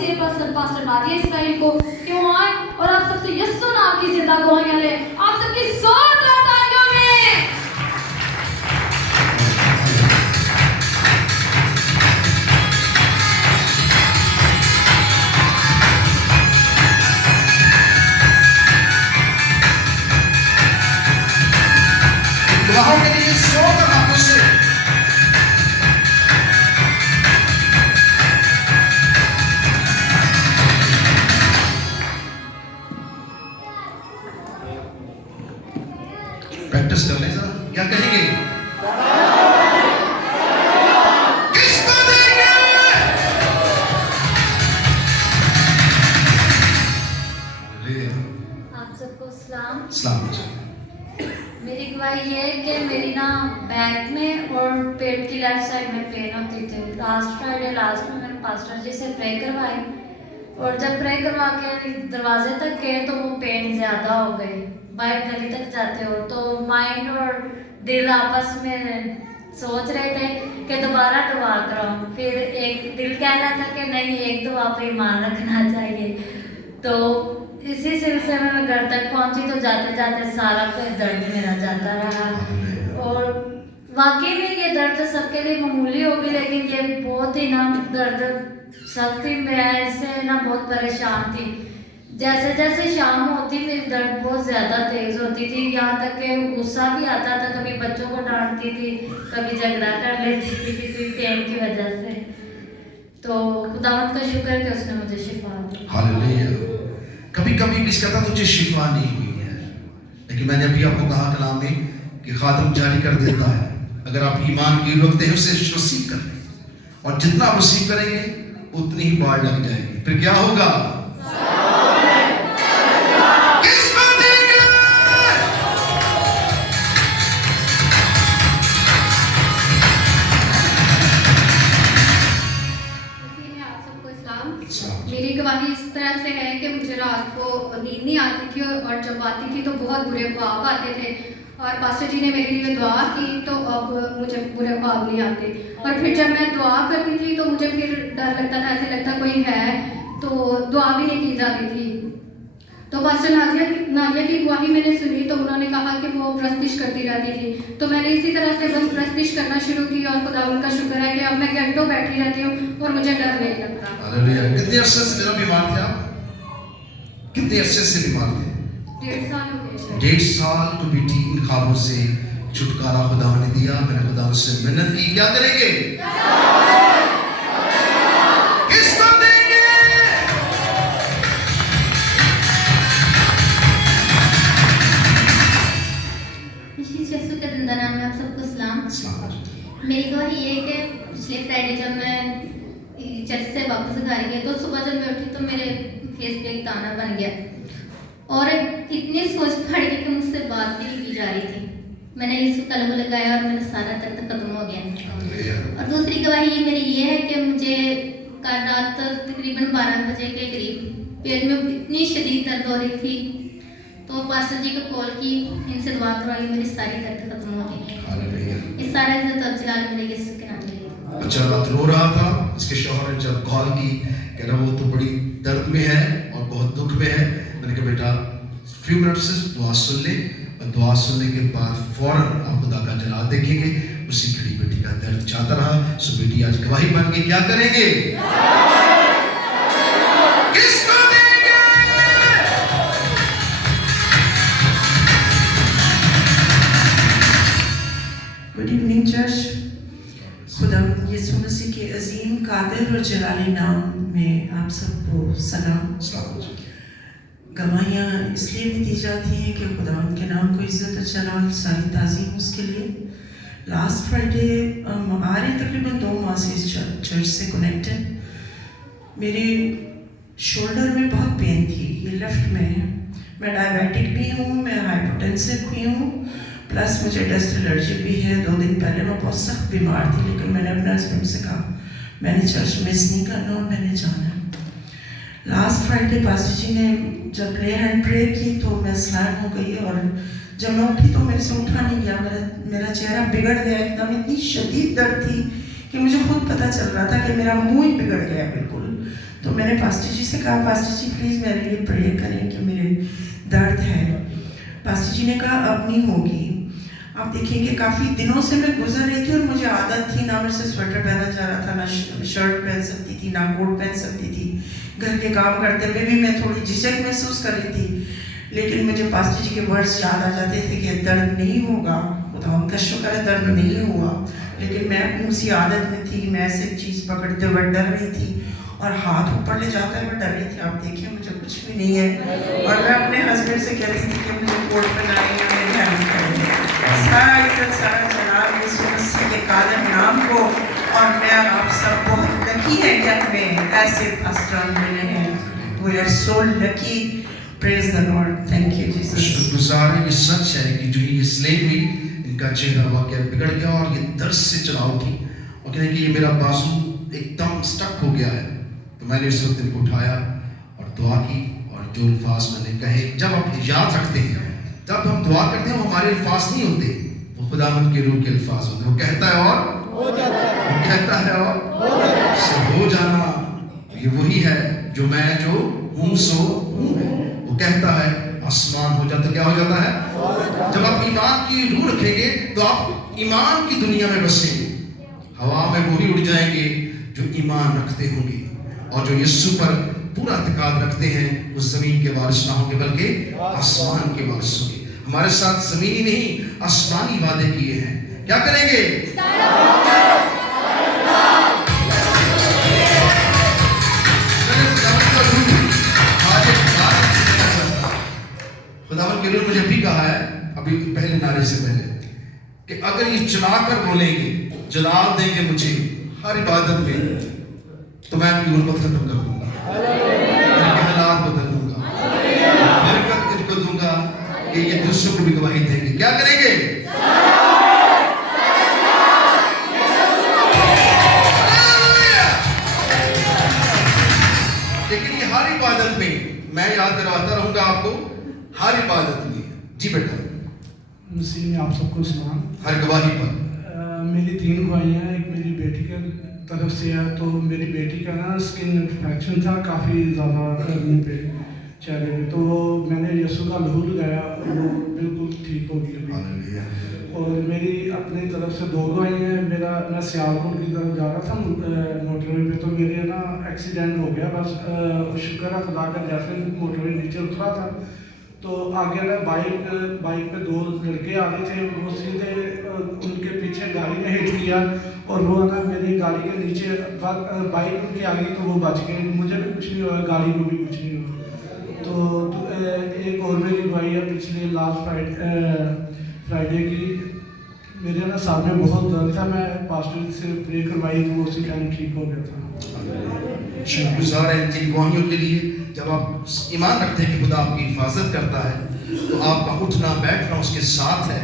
से पास्टर नादिया इस्माइल को कि वो आए और आप सबसे यीशु नाम की जिंदा गवाहियां ले। आप सबकी जोरदार तालियों में। गवाहों के लिए जोरदार आवाज से प्रैक्टिस कर लें जरा। क्या कहेंगे? किसको देंगे? आप सबको सलाम। सलाम जी। मेरी गवाही ये है कि मेरी ना बैक में और पेट की लेफ्ट साइड में पेन होती थी। लास्ट फ्राइडे लास्ट में मैंने पास्टर जी से प्रे करवाई और जब प्रे करवा के दरवाजे तक गए तो वो पेन ज़्यादा हो गई। बाहर गली तक जाते हो तो माइंड और दिल आपस में सोच रहे थे कि दोबारा दुआ कराऊं। फिर एक दिल कह रहा था कि नहीं, एक दुआ पे ईमान रखना चाहिए। तो इसी सिलसिले में मैं घर तक पहुंची तो जाते जाते सारा कोई दर्द मेरा जाता रहा। और वाकई में ये दर्द सबके लिए मामूली होगी, लेकिन ये बहुत ही ना दर्द सख्ती में इससे ना बहुत परेशान थी। जैसे जैसे शाम होती मेरी दर्द बहुत ज़्यादा तेज़ होती थी, यहाँ तक कि गुस्सा भी आता था। कभी बच्चों को डांटती थी, कभी झगड़ा कर लेती थी किसी पेन की वजह से। तो खुदावंद का शुक्र है कि उसने मुझे शिफा दी। हालेलुया। कभी कभी किस कहता तुझे शिफा नहीं हुई है, लेकिन मैंने अभी आपको कहा कलाम में कि खादिम जारी कर देता है। अगर आप ईमान की रखते हैं उसे रिसीव कर लें और जितना आप रिसीव करेंगे उतनी ही बाढ़ लग जाएगी। फिर क्या होगा? किसको देंगे? में आप सबको इस्लाम। सलाम। मेरी गवाही इस तरह से है कि मुझे रात को नींद नहीं आती थी और जब आती थी तो बहुत बुरे ख्वाब आते थे। और पास्टर जी ने मेरे लिए दुआ की तो अब मुझे बुरे ख्वाब नहीं आते। और फिर जब मैं दुआ करती थी तो मुझे फिर डर लगता था, ऐसे लगता कोई है, तो दुआ भी नहीं की जाती थी। तो पास्टर नादिया की गवाही मैंने सुनी तो उन्होंने कहा कि वो प्रस्तिश करती रहती थी। तो मैंने इसी तरह से बस प्रस्तिश करना शुरू की और खुदा उनका शुक्र है कि अब मैं घंटों बैठी रहती हूँ और मुझे डर नहीं लगता। हालेलुया। कितने अरसे से मेरा बीमार थे आप? कितने अरसे से बीमार थे? 1.5 साल हो गए। 1.5 साल को बेटी इन ख्वाबों से छुटकारा खुदा ने दिया। मैंने खुदा से मिन्नत की, क्या करेंगे? किसको देंगे? यीशु के जिंदा नाम में आप सबको सलाम। सलाम। मेरी गवाही ये है कि पिछले फ्राइडे जब मैं चर्च से वापस घर गई तो सुबह जब मैं उठी तो मेरे फेस पे एक दाना बन गया और इतनी सोच पड़ गई कि मुझसे बात भी नहीं की जा रही थी। मैंने यीशु का लहू लगाया और मेरा सारा दर्द खत्म हो गया। और दूसरी गवाही मेरी ये है कि मुझे कल रात तकरीबन 12 बजे के करीब पेट में इतनी शदीद दर्द हो रही थी तो पास्टर जी को कॉल की, इनसे दुआ करवाई, मेरी सारी दर्द खत्म हो गई। हालेलुया। इस सारा इज्जत और जलाल मेरे यीशु के नाम में। अच्छा रात रो रहा था। इसके शौहर ने जब कॉल की, कह रहा वो तो बड़ी दर्द में है और बहुत दुख में है। मैंने कहा बेटा फ्यू मिनट्स से दुआ सुन ले और दुआ सुनने के बाद फौरन आप खुदा का जलाल देखेंगे। उसी घड़ी बेटी का दर्द जाता रहा। सो बेटी आज गवाही बन के क्या करेंगे? किसको देंगे? Good evening church. खुदा यीशु मसीह के अजीम कादिर और जलाली नाम में आप सबको सलाम। सलाम जी। गवाहियाँ इसलिए भी दी जाती हैं कि खुदा उनके नाम को इज्जत और जलाल सारी ताज़ीम उसके लिए। लास्ट फ्राइडे आ रहे तकरीबन 2 माह से इस चर्च से कनेक्टेड। मेरे शोल्डर में बहुत पेन थी, ये लेफ्ट में है। मैं डायबिटिक भी हूँ, मैं हाइपोटेंसिव भी हूँ, प्लस मुझे डस्ट एलर्जी भी है। 2 दिन पहले मैं बहुत सख्त बीमार थी, लेकिन मैंने अपने हस्बैंड से कहा मैंने चर्च मिस नहीं करना और मैंने जाना है। लास्ट फ्राइडे पास्टर जी ने जब प्ले हैंड प्रे की तो मैं स्लैम हो गई और जब मैं उठी तो मेरे से उठा नहीं गया। मेरा चेहरा बिगड़ गया एकदम। इतनी शदीद दर्द थी कि मुझे खुद पता चल रहा था कि मेरा मुंह ही बिगड़ गया बिल्कुल। तो मैंने पास्टर जी से कहा, पास्टर जी प्लीज़ मेरे लिए प्रे करें कि मेरे दर्द है। पास्टर जी ने कहा अब नहीं होगी। आप देखिए कि काफ़ी दिनों से मैं गुजर रही थी और मुझे आदत थी, ना मेरे से स्वेटर पहना जा रहा था, ना शर्ट पहन सकती थी, ना कोट पहन सकती थी। घर के काम करते हुए भी मैं थोड़ी झिझक महसूस कर रही थी, लेकिन मुझे पास्टर जी के वर्ड्स याद आ जाते थे कि दर्द नहीं होगा। खुदा उनका शुक्र है दर्द नहीं हुआ, लेकिन मैं अपनी उसी आदत में थी। मैं ऐसे चीज़ पकड़ते हुए डर रही थी और हाथ ऊपर ले जाता हुए डर रही थी। आप देखिए मुझे कुछ भी नहीं है। और मैं अपने हस्बैंड से कहती थी कि मुझे कोट पहनाएं या मेरी हेल्प करें। सारा इज्जत सारा जनाब यीशु मसीह के काले नाम को। और मैं आप सब बहुत लकी है कि हमें ऐसे पास्टर मिले हैं। We are so lucky. Praise the Lord. Thank you Jesus. शुक्रगुजार है, ये सच है कि जो ये स्लेव हुई, इनका चेहरा वाकई बिगड़ गया और ये दर्द से चला उठी और कहने कि ये मेरा बाजू एकदम स्टक हो गया है। तो मैंने उस वक्त इनको उठाया और दुआ की, और जो अल्फाज मैंने कहे, जब आप याद रखते हैं, जब हम दुआ करते हैं वो हमारे अल्फाज नहीं होते, वो खुदावंद के रूह के अल्फाज होते हैं। वो कहता है और हो जाता है, वो कहता है और हो जाना, ये वही है जो मैं जो हूँ सो हूँ। वो कहता है आसमान हो जाता, क्या हो जाता है? जब आप ईमान की रूह रखेंगे तो आप ईमान की दुनिया में बसेंगे। हवा में वही उड़ जाएंगे जो ईमान रखते होंगे, और जो यीशु पर पूरा इत्मीनान रखते हैं वो जमीन के वारिस ना होंगे बल्कि आसमान के वारिस होंगे। हमारे साथ जमीनी नहीं आसमानी वादे किए हैं। क्या करेंगे? खुदावंद के रूह मुझे भी कहा है अभी पहले नारे से पहले कि अगर ये चलाकर बोलेंगे, जलाल देंगे मुझे हर इबादत में, तो मैं उनकी गुर्बत खत्म कर दूंगा, उनके हालात बदल दूंगा, बरकत इनको दूंगा कि ये दूसरों को भी गवाही देंगे। क्या करेंगे? लेकिन ये हर इबादत में, मैं याद करवाता रहूंगा आपको, हर इबादत में। जी बेटा, मसीह में आप सबको सलाम। हर गवाही पर मेरी 3 गवाहियाँ हैं। एक मेरी बेटी के तरफ से है। तो मेरी बेटी का ना स्किन इन्फेक्शन था काफ़ी ज़्यादा मुँह पे, चेहरे पे। तो मैंने यीशु का लहू लगाया, वो बिल्कुल ठीक हो गई अभी। और मेरी अपनी तरफ से 2 गवाहियाँ हैं। मैं सियालकोट की तरफ जा रहा था मोटरवे पे, तो मेरे ना एक्सीडेंट हो गया। बस शुक्र है खुदा का, जैसे मोटरवे नीचे उतरा था तो आगे ना बाइक पे 2 लड़के आ रहे थे। वो सीधे उनके पीछे गाड़ी ने हिट किया और वो ना मेरी गाड़ी के नीचे बाइक उनकी आ गई, तो वो बच गए। मुझे भी कुछ नहीं हुआ, गाड़ी को भी कुछ नहीं हुआ। तो एक और मेरी गवाही है पिछले लास्ट फ्राइडे की। मेरे ना साथ में बहुत दर्द था, मैं पास्टर से प्रे करवाई तो उसी टाइम ठीक हो गया था। शुक्रगुजार है इन गवाहियों के लिए। जब आप ईमान रखते हैं कि खुदा आपकी हिफाजत करता है, तो आपका उठना बैठना उसके साथ है,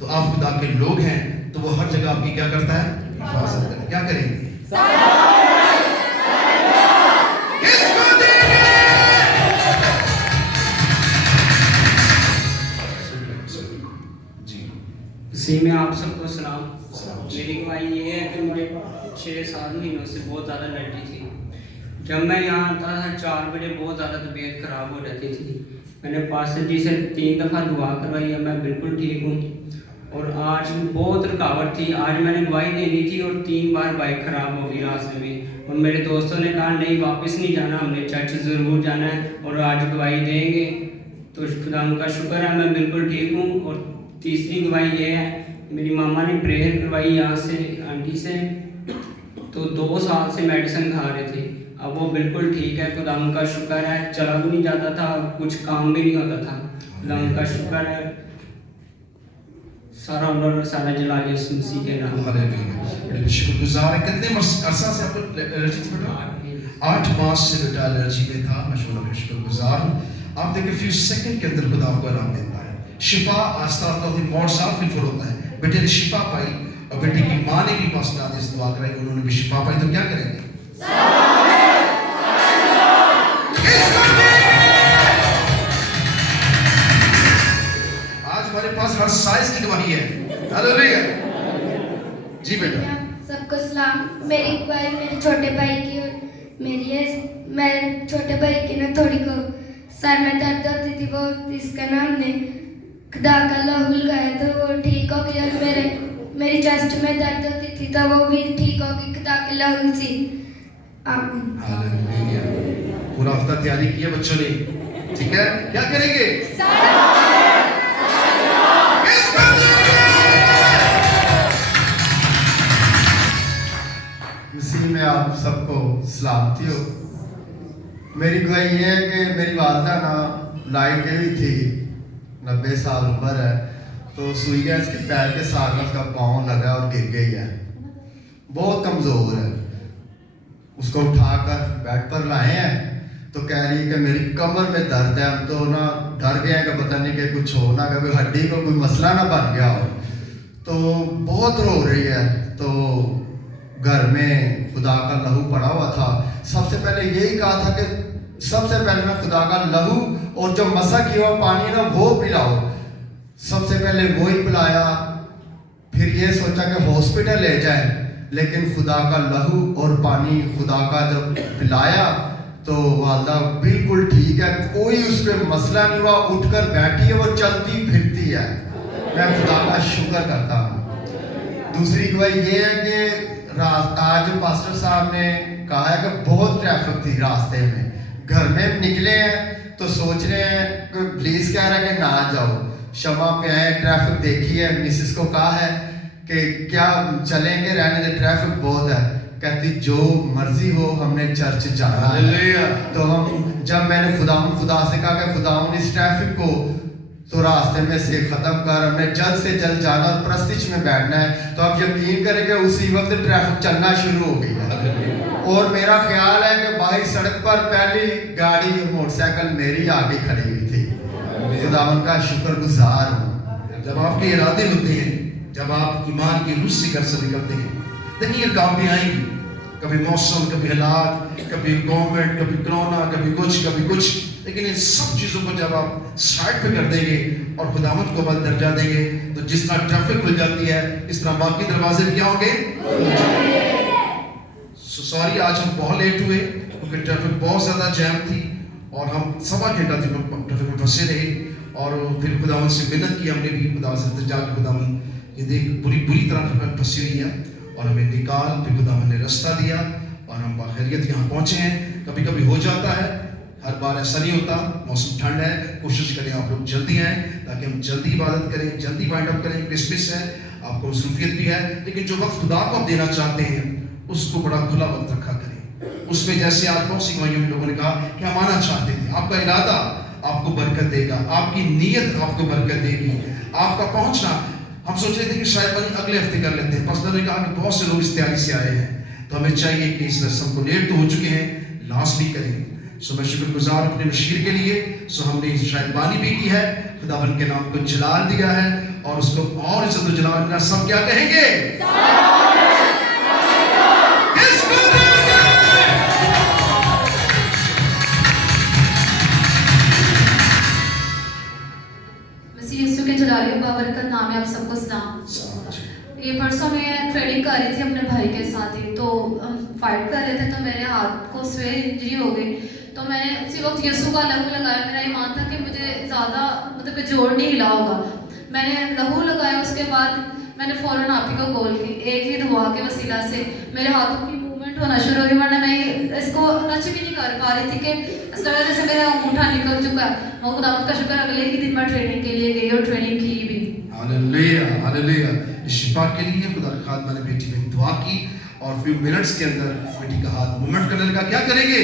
तो आप खुदा के लोग हैं, तो वो हर जगह आपकी क्या करता है? हिफाजत करें। क्या करेंगे? इसी में आप सबको सलाम। मेरी गवाही ये है कि मुझे 6-7 महीनों से बहुत ज़्यादा एलर्जी थी। जब मैं यहाँ आता था 4 बजे बहुत ज़्यादा तबीयत ख़राब हो जाती थी। मैंने पास्टर जी से 3 दफ़ा दुआ करवाई है, मैं बिल्कुल ठीक हूँ। और आज बहुत रुकावट थी। आज मैंने गवाही देनी थी और 3 बार बाइक ख़राब हो गई रास्ते में, और मेरे दोस्तों ने कहा नहीं वापस नहीं जाना, हमने चर्च ज़रूर जाना है और आज गवाही देंगे। तो खुदा का शुक्र है मैं बिल्कुल ठीक हूँ। और तीसरी गवाही ये है, मेरी मामा ने प्रेयर करवाई यहाँ से आंटी से, तो 2 साल से मेडिसिन खा रहे थे, अब वो बिल्कुल ठीक है। खुदा का शुक्र है, चला भी नहीं जाता था, कुछ काम भी नहीं होता था। खुदा का शुक्र है। सारा और सारा जलाल यीशु मसीह के नाम। हालेलुया। शुक्रगुजार है। कितने अरसा से आपको एलर्जी थी बेटा? 8 मास से बेटा एलर्जी में था। मैं शुक्रगुजार हूँ। आप देखिए फ्यू सेकंड के अंदर खुदा आपको आराम देता है। शिफा आस्ता आस्ता होती बहुत साफ फील होता है। बेटे ने शिफा पाई और बेटे की माँ ने भी पास ना इस दुआ कराई, उन्होंने भी शिफा पाई, तो क्या करेंगे? आज हमारे पास हर साइज की गवाही है। हालेलुया। जी बेटा। सबको सलाम। मेरी है। मैं छोटे भाई की ना थोड़ी को सर में दर्द होती थी, वो इसका ना हमने खुदा का लहू लगाया तो वो ठीक हो गया। मेरी चेस्ट में दर्द होती थी तो वो भी ठीक हो गई खुदा के लहू से। आमीन। हालेलुया। पूरा हफ्ता तैयारी की है बच्चों ने, ठीक है? क्या करेंगे? मसीह में आप सबको सलामती हो। मेरी गवाही ये है कि मेरी वालदा ना लाइट गई हुई थी, 90 साल उम्र है, तो सुई गैस के पैर के साथ में उसका पाँव लगा और गिर गई है, बहुत कमज़ोर है। उसको उठाकर बेड पर लाए हैं तो कह रही है कि मेरी कमर में दर्द है। हम तो ना डर गए हैं कि पता नहीं कि कुछ हो ना, कि हड्डी को कोई मसला ना बन गया हो, तो बहुत रो रही है। तो घर में खुदा का लहू पड़ा हुआ था। सबसे पहले यही कहा था कि सबसे पहले ना खुदा का लहू और जो मसा किया हुआ पानी है ना वो पिलाओ। सबसे पहले वो ही पिलाया, फिर ये सोचा कि हॉस्पिटल ले जाए, लेकिन खुदा का लहू और पानी खुदा का जब पिलाया तो वालदा बिल्कुल ठीक है, कोई उस पर मसला नहीं हुआ, उठकर बैठी है, वो चलती फिरती है। मैं खुदा का शुक्र करता हूँ। दूसरी गवाही ये है कि आज पास्टर साहब ने कहा है कि बहुत ट्रैफिक थी रास्ते में, घर में निकले हैं तो सोच रहे हैं कि पुलिस कह रहा है कि ना जाओ, शमा पे आए, ट्रैफिक देखी है, मिसिस को कहा है कि क्या चलेंगे, रहने दे, ट्रैफिक बहुत है। कहती जो मर्जी हो, हमने चर्च जाना है। तो हम जब मैंने खुदा से कहा कि खुदा इस ट्रैफिक को तो रास्ते में से ख़त्म कर, हमने जल्द से जल्द जाना और प्रस्तिश में बैठना है, तो आप यकीन करेंगे उसी वक्त ट्रैफिक चलना शुरू हो गई है। और मेरा ख्याल है कि बाहर सड़क पर पहली गाड़ी मोटरसाइकिल मेरी आगे खड़ी हुई थी। खुदावन का शुक्रगुजार हूँ। जब आपके इरादे होते हैं, जब आप ईमान की रूह से घर से निकलते हैं, देखिए रुकावटें आएंगी, कभी मौसम, कभी हालात, कभी गवर्नमेंट, कभी कोरोना, कभी कुछ, लेकिन इन सब चीज़ों को जब आप साइड पे कर देंगे और खुदावत को बल दर्जा देंगे, तो जिस तरह ट्रैफिक खुल जाती है, इस तरह बाकी दरवाजे भी क्या होंगे? सॉरी, आज हम बहुत लेट हुए क्योंकि ट्रैफिक बहुत ज़्यादा जैम थी और हम 1.25 घंटा ट्रैफिक में फंसे रहे। और फिर खुदावन से मिन्नत की हमने भी, खुदावन से इल्तिजा की, खुदावन ये देख बुरी तरह ट्रैफिक फंसी हुई है और हमें निकाल, फिर खुदावन ने रास्ता दिया और हम बाखैरियत यहाँ पहुँचे हैं। कभी कभी हो जाता है, हर बार ऐसा नहीं होता, मौसम ठंड है, कोशिश करें आप लोग जल्दी आएँ ताकि हम जल्दी इबादत करें, जल्दी वाइंड अप करें। क्रिसमस है, आपको मसरूफियत भी है, लेकिन जो वक्त खुदा को आप देना चाहते हैं उसको बड़ा खुला वक्त रखा करें। उसमें जैसे आज बहुत सी भाइयों में लोगों ने कहा कि हम आना चाहते थे, आपका इरादा आपको बरकत देगा, आपकी नीयत आपको बरकत देगी, आपका पहुंचना। हम सोच रहे थे कि शायद बनी अगले हफ्ते कर लेते हैं, पास्टर ने कहा कि बहुत से लोग इस तैयारी से आए हैं, तो हमें चाहिए कि इस रस्म को लेट तो हो चुके हैं, लास्ट भी करें। सो मैं शुक्रगुजार अपने बशीर के लिए। सो हमने शायद बानी भी की है, खुदावन के नाम को जलाल दिया है और उसको और इज्जत और जलाल देना। सब क्या कहेंगे? यीशु के जलाली बाबरकत नाम है, आप सबको सलाम। ये परसों मैं ट्रेनिंग कर रही थी अपने भाई के साथ ही, तो हम फाइट कर रहे थे, तो मेरे हाथ को स्वेर इंजरी हो गई। तो मैंने उसी वक्त यीशु का लहू लगाया। मेरा ईमान था कि मुझे ज़्यादा मतलब कि जोर नहीं हिला होगा। मैंने लहू लगाया, उसके बाद मैंने फ़ौरन आप ही को कॉल की। एक ही दुआ के वसीला से मेरे हाथों की मूवमेंट होना शुरू हुई, वरना मैं इसको टच भी नहीं कर पा रही थी कि इस तरह जैसे मेरा अंगूठा निकल चुका है। मैं खुदावंद का शुक्र, अगले ही दिन मैं ट्रेनिंग के लिए गई और ट्रेनिंग की भी। Hallelujah, hallelujah. शिफा के लिए खुदा के खाद मैंने बेटी ने दुआ की और फ्यू मिनट्स के अंदर बेटी का हाथ मूवमेंट करने लगा। क्या करेंगे?